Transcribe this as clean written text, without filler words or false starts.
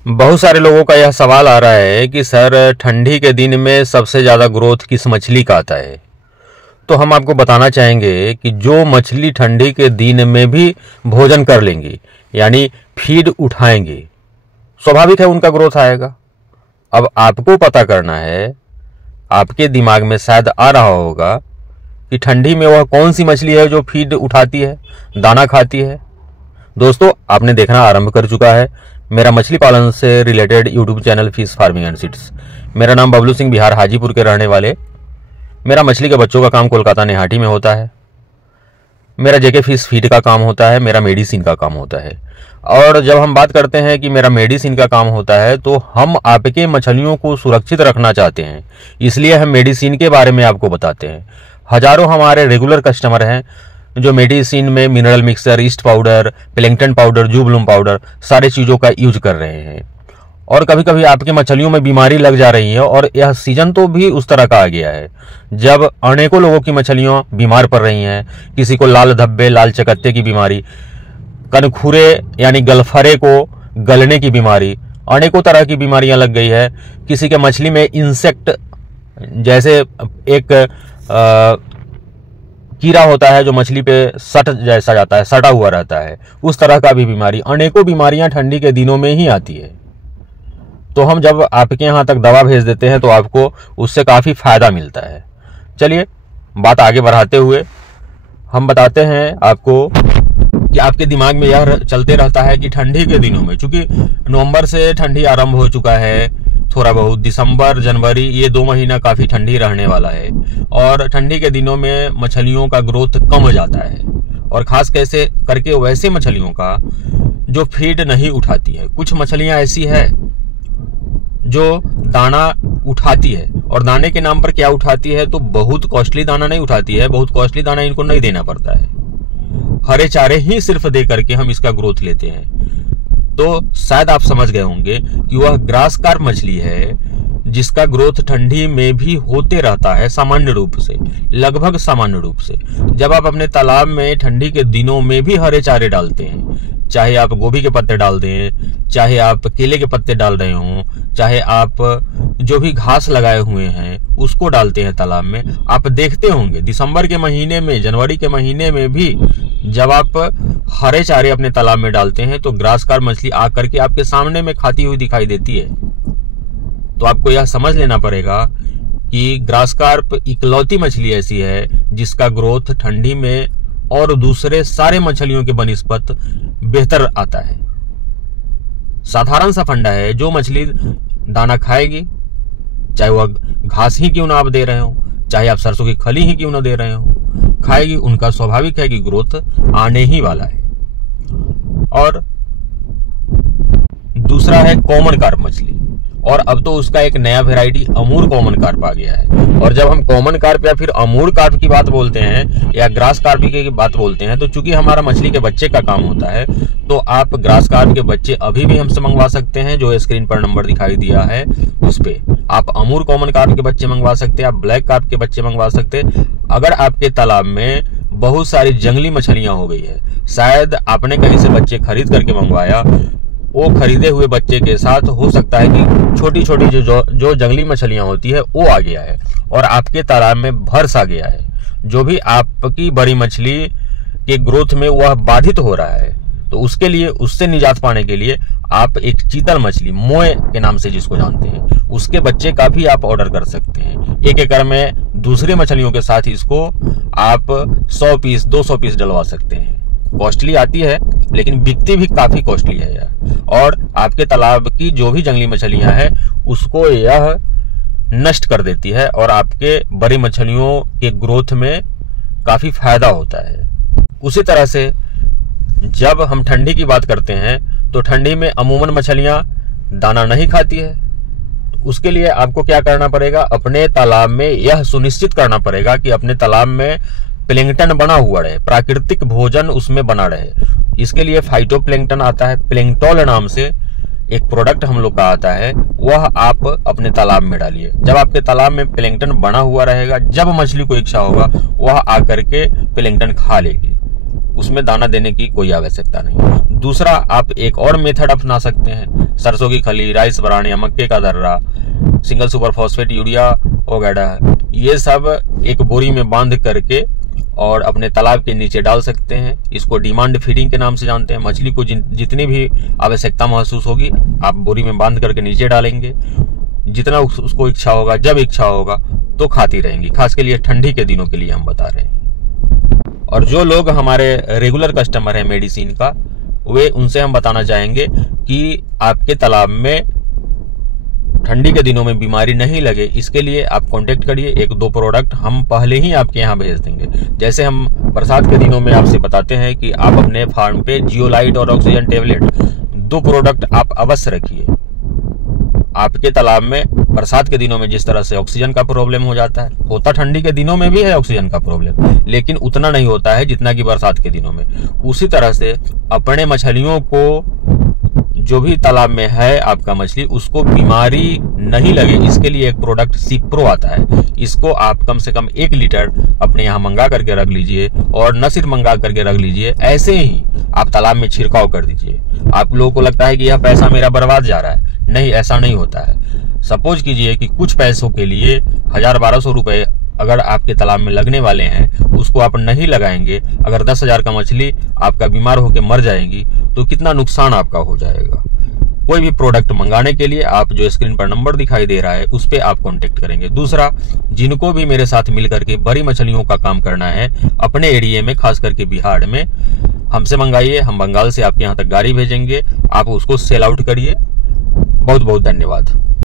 बहुत सारे लोगों का यह सवाल आ रहा है कि सर ठंडी के दिन में सबसे ज़्यादा ग्रोथ किस मछली का आता है। तो हम आपको बताना चाहेंगे कि जो मछली ठंडी के दिन में भी भोजन कर लेंगी यानी फीड उठाएंगी, स्वाभाविक है उनका ग्रोथ आएगा। अब आपको पता करना है, आपके दिमाग में शायद आ रहा होगा कि ठंडी में वह कौन सी मछली है जो फीड उठाती है, दाना खाती है। दोस्तों, आपने देखना आरंभ कर चुका है मेरा मछली पालन से related YouTube channel fish farming and seeds. मेरा नाम बबलू सिंह, बिहार हाजीपुर के रहने वाले। मेरा मछली के बच्चों का काम कोलकाता नेहाटी में होता है। मेरा जेके फिश फीड का काम होता है, मेरा मेडिसिन का काम होता है। और जब हम बात करते हैं कि मेरा मेडिसिन का काम होता है तो हम आपके मछलियों को सुरक्षित रखना चाहते हैं, इसलिए हम मेडिसिन के बारे में आपको बताते हैं। हजारों हमारे रेगुलर कस्टमर हैं जो मेडिसिन में mineral mixer, yeast powder, plankton powder, जूबलूम पाउडर सारे चीज़ों का यूज कर रहे हैं। और कभी कभी आपके मछलियों में बीमारी लग जा रही है, और यह सीजन तो भी उस तरह का आ गया है जब अनेकों लोगों की मछलियां बीमार पड़ रही हैं। किसी को लाल धब्बे, लाल चकत्ते की बीमारी, कनखुरे यानी गलफरे को गलने की बीमारी, अनेकों तरह की बीमारियां लग गई है। किसी के मछली में इंसेक्ट जैसे एक कीड़ा होता है जो मछली पे सट जैसा जाता है, सटा हुआ रहता है, उस तरह का भी बीमारी, अनेकों बीमारियां ठंडी के दिनों में ही आती है। तो हम जब आपके यहाँ तक दवा भेज देते हैं तो आपको उससे काफ़ी फायदा मिलता है। चलिए बात आगे बढ़ाते हुए हम बताते हैं आपको कि आपके दिमाग में यह चलते रहता है कि ठंडी के दिनों में, चूंकि नवंबर से ठंडी आरंभ हो चुका है, थोड़ा बहुत दिसंबर, जनवरी, ये 2 महीना काफ़ी ठंडी रहने वाला है। और ठंडी के दिनों में मछलियों का ग्रोथ कम हो जाता है, और ख़ास कैसे करके वैसे मछलियों का जो फीड नहीं उठाती है। कुछ मछलियां ऐसी है जो दाना उठाती है, और दाने के नाम पर क्या उठाती है, तो बहुत कॉस्टली दाना नहीं उठाती है। बहुत कॉस्टली दाना इनको नहीं देना पड़ता है, हरे चारे ही सिर्फ दे करके हम इसका ग्रोथ लेते हैं। तो शायद आप समझ गए होंगे कि वह ग्रास कार्प मछली है जिसका ग्रोथ ठंडी में भी होते रहता है, सामान्य रूप से, लगभग सामान्य रूप से। जब आप अपने तालाब में ठंडी के दिनों में भी हरे चारे डालते हैं, चाहे आप गोभी के पत्ते डाल दें, चाहे आप केले के पत्ते डाल रहे हों, चाहे आप जो भी घास लगाए हुए हैं उसको डालते हैं तालाब में, आप देखते होंगे दिसंबर के महीने में, जनवरी के महीने में भी जब आप हरे चारे अपने तालाब में डालते हैं तो ग्रास कार्प मछली आकर के आपके सामने में खाती हुई दिखाई देती है। तो आपको यह समझ लेना पड़ेगा कि ग्रास कार्प इकलौती मछली ऐसी है जिसका ग्रोथ ठंडी में और दूसरे सारे मछलियों के बनिस्पत बेहतर आता है। साधारण सा फंडा है, जो मछली दाना खाएगी, चाहे वह घास ही क्यों ना आप दे रहे हो, चाहे आप सरसों की खली ही क्यों ना दे रहे हो, खाएगी, उनका स्वाभाविक है कि ग्रोथ आने ही वाला है। और दूसरा है कॉमन कार्प मछली, और अब तो उसका एक नया वैरायटी अमूर कॉमन कार्प आ गया है। और जब हम कॉमन कार्प या फिर अमूर कार्प की बात बोलते हैं या ग्रास कार्प की बात बोलते हैं, तो चूंकि हमारा मछली के बच्चे का काम होता है, तो आप ग्रास कार्प के बच्चे अभी भी हमसे मंगवा सकते हैं। जो स्क्रीन पर नंबर दिखाई दिया है उस पे आप अमूर कॉमन कार्प के बच्चे मंगवा सकते हैं, आप ब्लैक कार्प के बच्चे मंगवा सकते हैं। अगर आपके तालाब में बहुत सारी जंगली मछलियां हो गई है, शायद आपने कहीं से बच्चे खरीद करके मंगवाया, वो खरीदे हुए बच्चे के साथ हो सकता है कि छोटी छोटी जो जंगली मछलियां होती है वो आ गया है और आपके तालाब में भर सा गया है, जो भी आपकी बड़ी मछली के ग्रोथ में वह बाधित हो रहा है। तो उसके लिए, उससे निजात पाने के लिए आप एक चीतल मछली, मोए के नाम से जिसको जानते हैं, उसके बच्चे का भी आप ऑर्डर कर सकते हैं। 1 एकड़ में दूसरी मछलियों के साथ इसको आप 100 पीस, 200 पीस डलवा सकते हैं। कॉस्टली आती है लेकिन बिकती भी काफी कॉस्टली है यह, और आपके तालाब की जो भी जंगली मछलियां हैं उसको यह नष्ट कर देती है, और आपके बड़ी मछलियों के ग्रोथ में काफी फायदा होता है। उसी तरह से जब हम ठंडी की बात करते हैं तो ठंडी में अमूमन मछलियां दाना नहीं खाती है। उसके लिए आपको क्या करना पड़ेगा, अपने तालाब में यह सुनिश्चित करना पड़ेगा कि अपने तालाब में प्लैंकटन बना हुआ रहे, प्राकृतिक भोजन उसमें बना रहे। इसके लिए फाइटोप्लैंकटन आता है, प्लैंकटोल नाम से एक प्रोडक्ट हम लोग का आता है, वह आप अपने तालाब में डालिए। जब आपके तालाब में प्लैंकटन बना हुआ रहेगा, जब मछली को इच्छा होगा वह आकर के प्लैंकटन खा लेगी। उसमें दाना देने की कोई आवश्यकता नहीं। दूसरा, आप एक और मेथड अपना सकते हैं। सरसों की खली, राइस ब्रान या मक्के का दर्रा, सिंगल सुपर फॉस्फेट, यूरिया वगैरह, ये सब एक बोरी में बांध करके और अपने तालाब के नीचे डाल सकते हैं। इसको डिमांड फीडिंग के नाम से जानते हैं। मछली को जितनी भी आवश्यकता महसूस होगी, आप बोरी में बांध करके नीचे डालेंगे। जितना उसको इच्छा होगा, जब इच्छा होगा तो खाती रहेंगी। खास के लिए ठंडी के दिनों के लिए हम बता रहे हैं। और जो लोग हमारे रेगुलर कस्टमर हैं मेडिसिन का, वे उनसे हम बताना चाहेंगे कि आपके तालाब में ठंडी के दिनों में बीमारी नहीं लगे, इसके लिए आप कांटेक्ट करिए। 1-2 प्रोडक्ट हम पहले ही आपके यहाँ भेज देंगे। जैसे हम बरसात के दिनों में आपसे बताते हैं कि आप अपने फार्म पे जियोलाइट और ऑक्सीजन टेबलेट 2 प्रोडक्ट आप अवश्य रखिए। आपके तालाब में बरसात के दिनों में जिस तरह से ऑक्सीजन का प्रॉब्लम हो जाता है, होता ठंडी के दिनों में भी है ऑक्सीजन का प्रॉब्लम, लेकिन उतना नहीं होता है जितना कि बरसात के दिनों में। उसी तरह से अपने मछलियों को, जो भी तालाब में है आपका मछली, उसको बीमारी नहीं लगे, इसके लिए एक प्रोडक्ट सिप्रो आता है। इसको आप कम से कम 1 लीटर अपने यहाँ मंगा करके रख लीजिए, और न सिर्फ मंगा करके रख लीजिए, ऐसे ही आप तालाब में छिड़काव कर दीजिए। आप लोगों को लगता है कि यह पैसा मेरा बर्बाद जा रहा है, नहीं, ऐसा नहीं होता है। सपोज कीजिए कि कुछ पैसों के लिए 1000-1200 रुपए अगर आपके तालाब में लगने वाले हैं, उसको आप नहीं लगाएंगे, अगर 10,000 का मछली आपका बीमार होकर मर जाएगी तो कितना नुकसान आपका हो जाएगा। कोई भी प्रोडक्ट मंगाने के लिए आप जो स्क्रीन पर नंबर दिखाई दे रहा है, उस पर आप कांटेक्ट करेंगे। दूसरा, जिनको भी मेरे साथ मिल करके बड़ी मछलियों का काम करना है अपने एरिया में, खास करके बिहार में, हमसे मंगाइए। हम बंगाल से आपके यहाँ तक गाड़ी भेजेंगे, आप उसको सेल आउट करिए। बहुत बहुत धन्यवाद।